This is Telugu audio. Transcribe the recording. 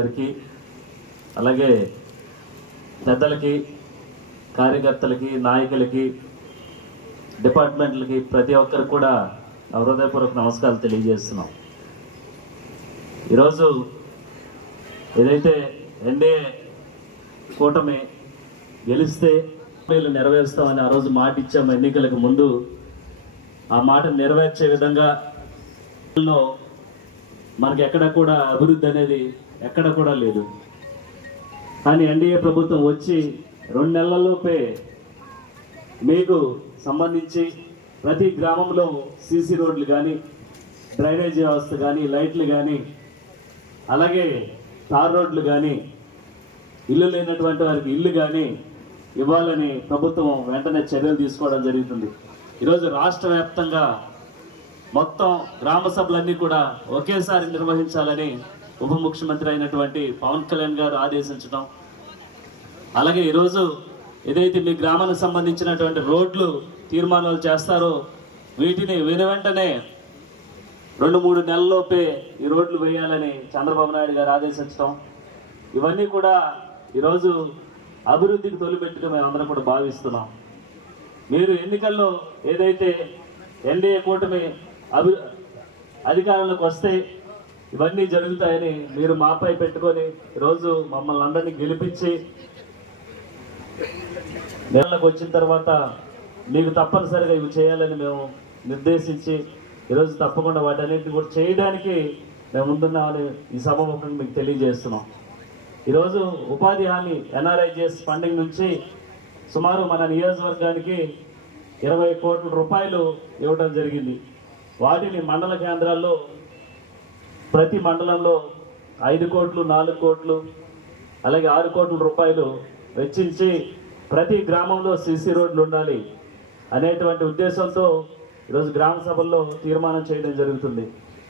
గారికి, అలాగే పెద్దలకి, కార్యకర్తలకి, నాయకులకి, డిపార్ట్మెంట్లకి, ప్రతి ఒక్కరికి కూడా హృదయపూర్వక నమస్కారాలు తెలియజేస్తున్నాం. ఈరోజు ఏదైతే ఎన్డీఏ కూటమి గెలిస్తే వీళ్ళు నెరవేరుస్తామని ఆ రోజు మాట ఇచ్చాము ఎన్నికలకు ముందు. ఆ మాట నెరవేర్చే విధంగా మనకి ఎక్కడ కూడా అభివృద్ధి అనేది ఎక్కడ కూడా లేదు. కానీ ఎన్డీఏ ప్రభుత్వం వచ్చి 2 నెలల్లోపే మీకు సంబంధించి ప్రతి గ్రామంలో సీసీ రోడ్లు కానీ, డ్రైనేజీ వ్యవస్థ కానీ, లైట్లు కానీ, అలాగే తార్ రోడ్లు కానీ, ఇల్లు లేనటువంటి వారికి ఇల్లు కానీ ఇవ్వాలని ప్రభుత్వం వెంటనే చర్యలు తీసుకోవడం జరుగుతుంది. ఈరోజు రాష్ట్ర వ్యాప్తంగా మొత్తం గ్రామ సభలన్నీ కూడా ఒకేసారి నిర్వహించాలని ఉప ముఖ్యమంత్రి అయినటువంటి పవన్ కళ్యాణ్ గారు ఆదేశించడం, అలాగే ఈరోజు ఏదైతే మీ గ్రామానికి సంబంధించినటువంటి రోడ్లు తీర్మానాలు చేస్తారో వీటిని వెంటనే 2-3 నెలల్లోపే ఈ రోడ్లు వేయాలని చంద్రబాబు నాయుడు గారు ఆదేశించడం, ఇవన్నీ కూడా ఈరోజు అభివృద్ధికి తొలిపెట్టుగా మేమందరం కూడా భావిస్తున్నాం. మీరు ఎన్నికల్లో ఏదైతే ఎన్డీఏ కూటమి అధికారంలోకి వస్తే ఇవన్నీ జరుగుతాయని మీరు మాపై పెట్టుకొని ఈరోజు మమ్మల్ని అందరినీ గెలిపించి నెలలకు వచ్చిన తర్వాత మీకు తప్పనిసరిగా ఇవి చేయాలని మేము నిర్దేశించి ఈరోజు తప్పకుండా వాటన్నిటిని కూడా చేయడానికి మేము ముందున్నామని ఈ సభాముఖంగా మీకు తెలియజేస్తున్నాం. ఈరోజు ఉపాధి హామీ ఎన్ఆర్ఐజిఎస్ ఫండింగ్ నుంచి సుమారు మన నియోజకవర్గానికి 20 కోట్ల రూపాయలు ఇవ్వడం జరిగింది. వాటిని మండల కేంద్రాల్లో ప్రతి మండలంలో 5 కోట్లు, 4 కోట్లు, అలాగే 6 కోట్ల రూపాయలు వెచ్చించి ప్రతి గ్రామంలో సీసీ రోడ్లు ఉండాలి అనేటువంటి ఉద్దేశంతో ఈరోజు గ్రామ సభల్లో తీర్మానం చేయడం జరుగుతుంది.